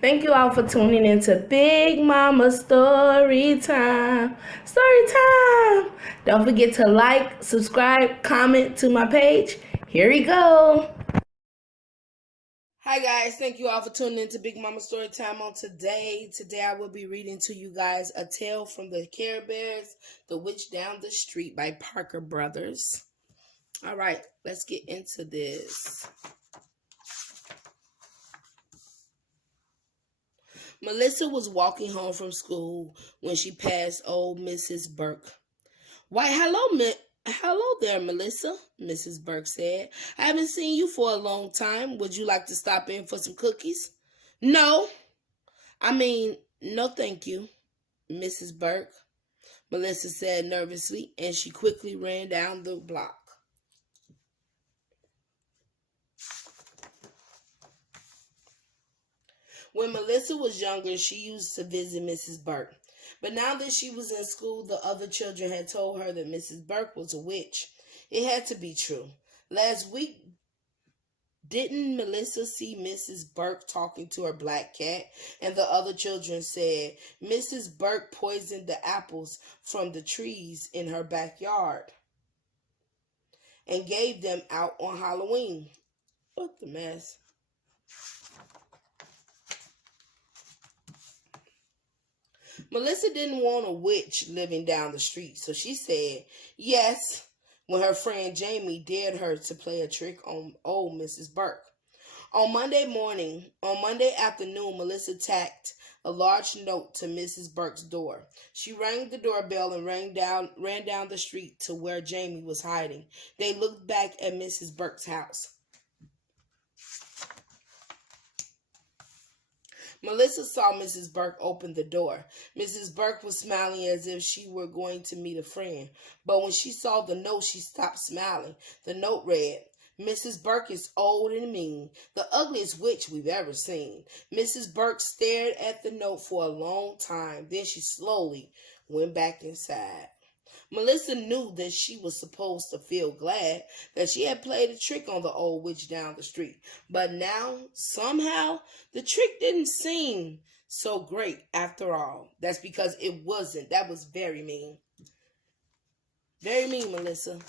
Thank you all for tuning into Big Mama Story Time. Story Time! Don't forget to like, subscribe, comment to my page. Here we go. Hi guys, thank you all for tuning into Big Mama Story Time on today. Today I will be reading to you guys A Tale from the Care Bears, The Witch Down the Street by Parker Brothers. All right, let's get into this. Melissa was walking home from school when she passed old Mrs. Burke. Why, hello there, Melissa, Mrs. Burke said. I haven't seen you for a long time. Would you like to stop in for some cookies? No, no thank you, Mrs. Burke, Melissa said nervously, and she quickly ran down the block. When Melissa was younger, she used to visit Mrs. Burke. But now that she was in school, the other children had told her that Mrs. Burke was a witch. It had to be true. Last week, didn't Melissa see Mrs. Burke talking to her black cat? And the other children said, Mrs. Burke poisoned the apples from the trees in her backyard and gave them out on Halloween. What the mess. Melissa didn't want a witch living down the street, so she said yes when her friend Jamie dared her to play a trick on old Mrs. Burke. On Monday afternoon, Melissa tacked a large note to Mrs. Burke's door. She rang the doorbell and ran down the street to where Jamie was hiding. They looked back at Mrs. Burke's house. Melissa saw Mrs. Burke open the door. Mrs. Burke was smiling as if she were going to meet a friend. But when she saw the note, she stopped smiling. The note read, Mrs. Burke is old and mean, the ugliest witch we've ever seen. Mrs. Burke stared at the note for a long time. Then she slowly went back inside. Melissa knew that she was supposed to feel glad that she had played a trick on the old witch down the street. But now, somehow, the trick didn't seem so great after all. That's because it wasn't. That was very mean. Very mean, Melissa.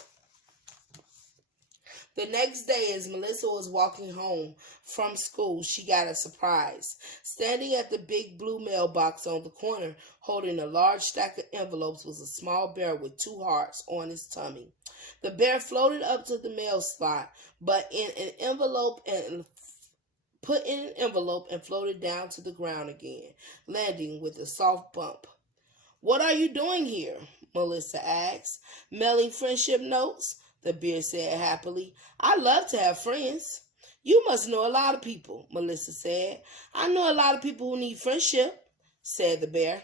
The next day, as Melissa was walking home from school, she got a surprise. Standing at the big blue mailbox on the corner, holding a large stack of envelopes, was a small bear with 2 hearts on his tummy. The bear floated up to the mail slot, put in an envelope and floated down to the ground again, landing with a soft bump. What are you doing here? Melissa asked. Mailing friendship notes, the bear said happily. I love to have friends. You must know a lot of people, Melissa said. I know a lot of people who need friendship, said the bear.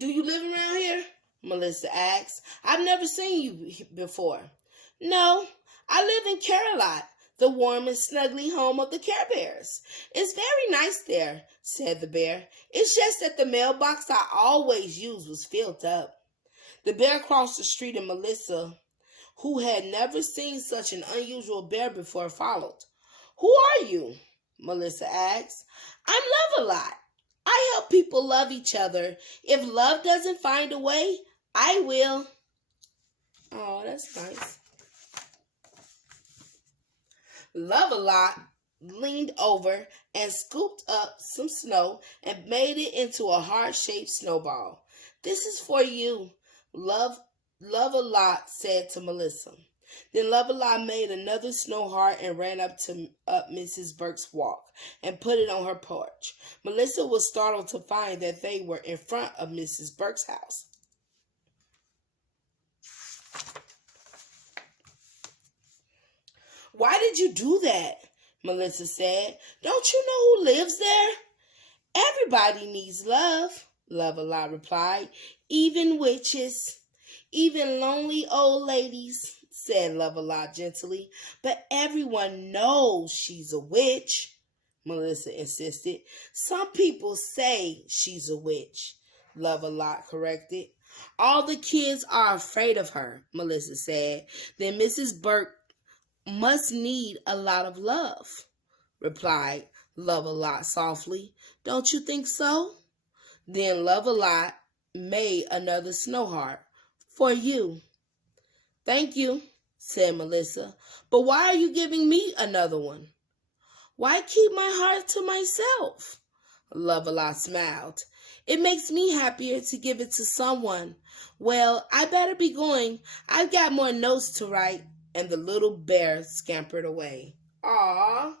Do you live around here? Melissa asked. I've never seen you before. No, I live in Carolite, the warm and snuggly home of the Care Bears. It's very nice there, said the bear. It's just that the mailbox I always use was filled up. The bear crossed the street and Melissa, who had never seen such an unusual bear before, followed. Who are you? Melissa asked. I'm Love-A-Lot. I help people love each other. If love doesn't find a way, I will. Oh, that's nice. Love-A-Lot leaned over and scooped up some snow and made it into a heart-shaped snowball. This is for you, Love-A-Lot said to Melissa. Then Love-A-Lot made another snow heart and ran up Mrs. Burke's walk and put it on her porch. Melissa was startled to find that they were in front of Mrs. Burke's house. Why did you do that? Melissa said. Don't you know who lives there? Everybody needs love, Love-A-Lot replied. Even witches. Even lonely old ladies, said Love-A-Lot gently. But everyone knows she's a witch, Melissa insisted. Some people say she's a witch, Love-A-Lot corrected. All the kids are afraid of her, Melissa said. Then Mrs. Burke must need a lot of love, replied Love-A-Lot softly. Don't you think so? Then Love-A-Lot made another snow heart for you. Thank you, said Melissa. But why are you giving me another one? Why keep my heart to myself? Love-A-Lot smiled. It makes me happier to give it to someone. Well, I better be going. I've got more notes to write. And the little bear scampered away. Aww.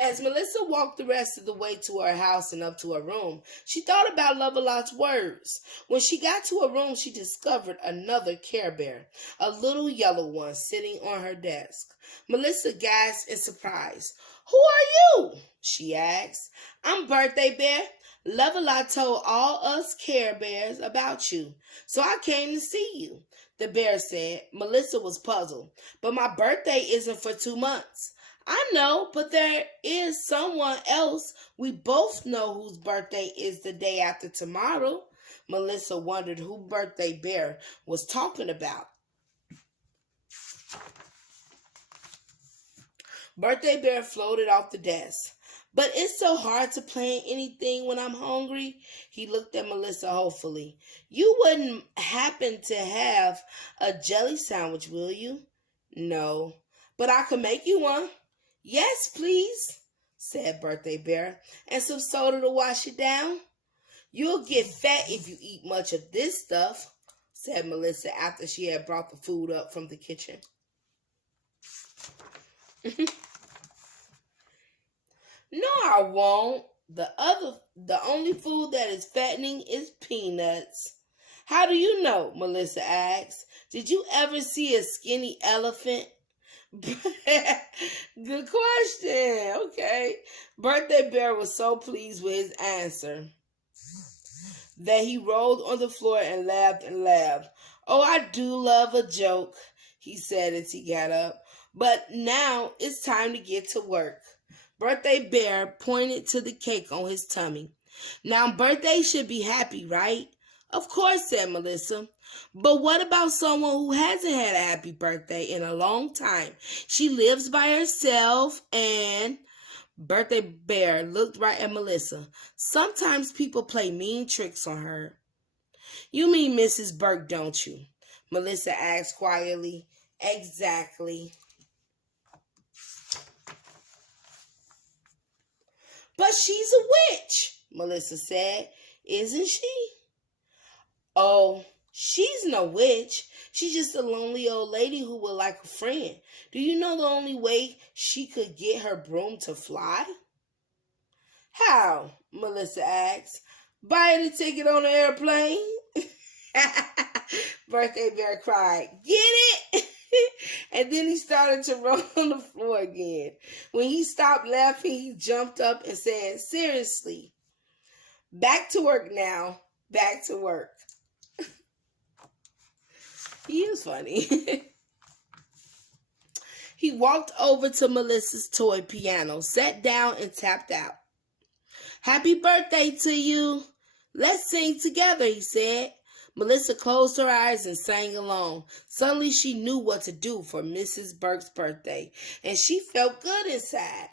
As Melissa walked the rest of the way to her house and up to her room, she thought about Love-A-Lot's words. When she got to her room, she discovered another Care Bear, a little yellow one, sitting on her desk. Melissa gasped in surprise. Who are you? She asked. I'm Birthday Bear. Love-A-Lot told all us Care Bears about you, so I came to see you. The bear said. Melissa was puzzled. But my birthday isn't for 2 months. I know, but there is someone else we both know whose birthday is the day after tomorrow. Melissa wondered who Birthday Bear was talking about. Birthday Bear floated off the desk. But it's so hard to plan anything when I'm hungry. He looked at Melissa hopefully. You wouldn't happen to have a jelly sandwich, will you? No, but I could make you one. Yes, please, said Birthday Bear, and some soda to wash it down. You'll get fat if you eat much of this stuff, said Melissa after she had brought the food up from the kitchen. No, I won't. The only food that is fattening is peanuts. How do you know? Melissa asked. Did you ever see a skinny elephant? Good question. Okay. Birthday Bear was so pleased with his answer that he rolled on the floor and laughed and laughed. Oh, I do love a joke, he said as he got up. But now it's time to get to work. Birthday Bear pointed to the cake on his tummy. Now, Birthday should be happy, right? Of course, said Melissa. But what about someone who hasn't had a happy birthday in a long time? She lives by herself and... Birthday Bear looked right at Melissa. Sometimes people play mean tricks on her. You mean Mrs. Burke, don't you? Melissa asked quietly. Exactly. But she's a witch, Melissa said. Isn't she? Oh, she's no witch. She's just a lonely old lady who would like a friend. Do you know the only way she could get her broom to fly? How? Melissa asked. Buy a ticket on the airplane? Birthday Bear cried. Get it? And then he started to roll on the floor again. When he stopped laughing, he jumped up and said, seriously, back to work now. Back to work. He is funny. He walked over to Melissa's toy piano, sat down, and tapped out. Happy birthday to you. Let's sing together, he said. Melissa closed her eyes and sang along. Suddenly she knew what to do for Mrs. Burke's birthday, and she felt good inside.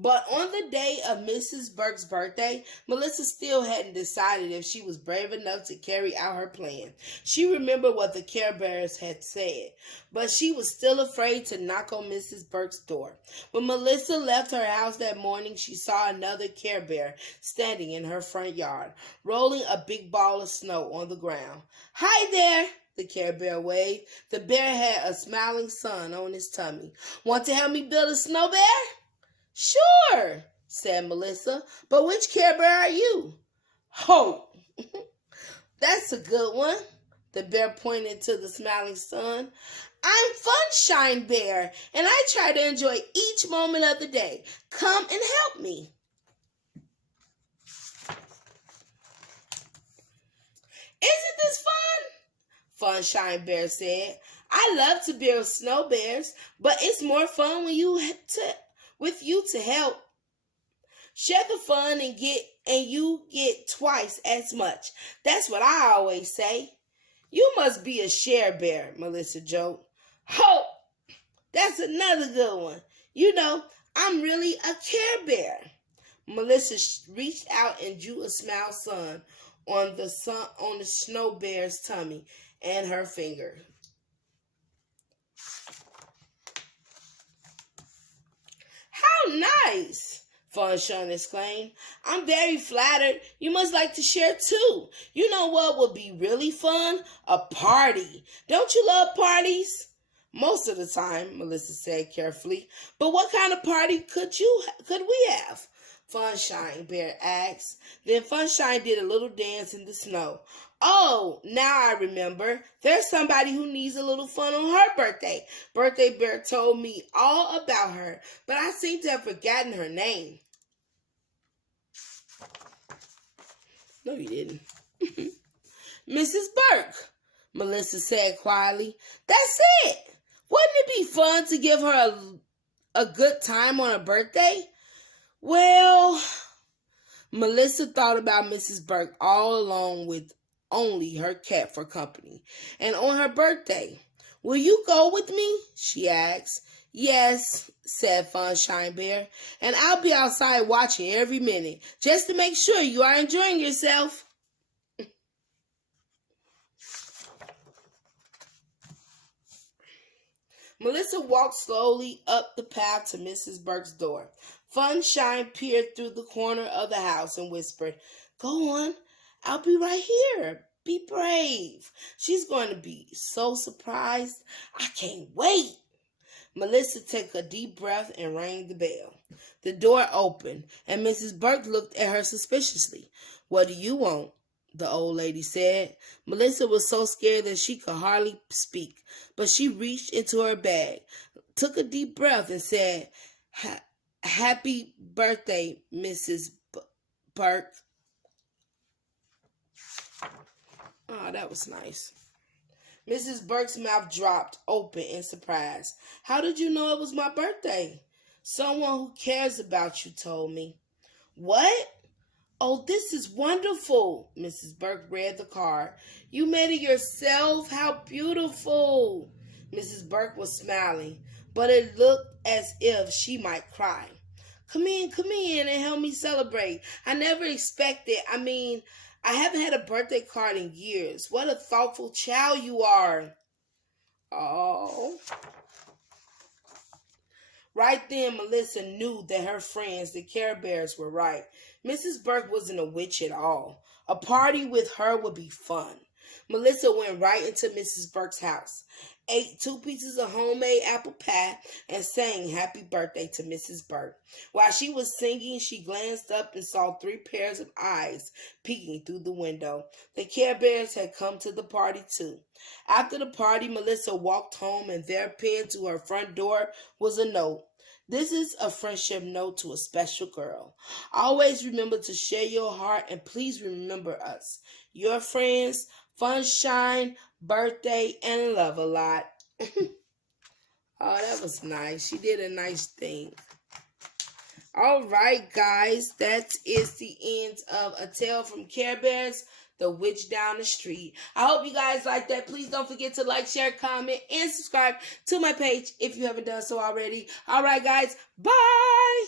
But on the day of Mrs. Burke's birthday, Melissa still hadn't decided if she was brave enough to carry out her plan. She remembered what the Care Bears had said, but she was still afraid to knock on Mrs. Burke's door. When Melissa left her house that morning, she saw another Care Bear standing in her front yard, rolling a big ball of snow on the ground. Hi there! The Care Bear waved. The bear had a smiling sun on his tummy. Want to help me build a snow bear? Sure, said Melissa, but which Care Bear are you? Ho! That's a good one. The bear pointed to the smiling sun. I'm Funshine Bear, and I try to enjoy each moment of the day. Come and help me. Isn't this fun? Funshine Bear said. I love to build snow bears, but it's more fun with you to help. Share the fun and you get twice as much. That's what I always say. You must be a share bear, Melissa joked. Ho! That's another good one. You know, I'm really a care bear. Melissa reached out and drew a smile sun on the snow bear's tummy and her finger. How nice! Funshine exclaimed. I'm very flattered. You must like to share too. You know what would be really fun? A party. Don't you love parties? Most of the time, Melissa said carefully. But what kind of party could we have? Funshine Bear asked. Then Funshine did a little dance in the snow. Oh, now I remember. There's somebody who needs a little fun on her birthday. Birthday Bear told me all about her, but I seem to have forgotten her name. No, you didn't. Mrs. Burke, Melissa said quietly. That's it. Wouldn't it be fun to give her a good time on her birthday? Well, Melissa thought about Mrs. Burke all along with only her cat for company. And on her birthday, will you go with me? She asked. Yes, said Funshine Bear, and I'll be outside watching every minute just to make sure you are enjoying yourself. Melissa walked slowly up the path to Mrs. Burke's door. Funshine peered through the corner of the house and whispered, Go on, I'll be right here. Be brave. She's going to be so surprised. I can't wait. Melissa took a deep breath and rang the bell. The door opened, and Mrs. Burke looked at her suspiciously. What do you want? The old lady said. Melissa was so scared that she could hardly speak, but she reached into her bag, took a deep breath, and said, Happy birthday, Mrs. Burke. Oh, that was nice. Mrs. Burke's mouth dropped open in surprise. How did you know it was my birthday? Someone who cares about you told me. What? Oh, this is wonderful. Mrs. Burke read the card. You made it yourself? How beautiful. Mrs. Burke was smiling, but it looked as if she might cry. Come in and help me celebrate. I never expected, I haven't had a birthday card in years. What a thoughtful child you are. Oh. Right then, Melissa knew that her friends, the Care Bears, were right. Mrs. Burke wasn't a witch at all. A party with her would be fun. Melissa went right into Mrs. Burke's house, ate 2 pieces of homemade apple pie, and sang happy birthday to Mrs. Burke. While she was singing, she glanced up and saw 3 pairs of eyes peeking through the window. The Care Bears had come to the party too. After the party, Melissa walked home, and there pinned to her front door was a note. This is a friendship note to a special girl. Always remember to share your heart, and please remember us. Your friends, Funshine, birthday, and love a lot. Oh, that was nice. She did a nice thing. All right, guys. That is the end of A Tale from Care Bears, The Witch Down the Street. I hope you guys like that. Please don't forget to like, share, comment, and subscribe to my page if you haven't done so already. All right, guys. Bye.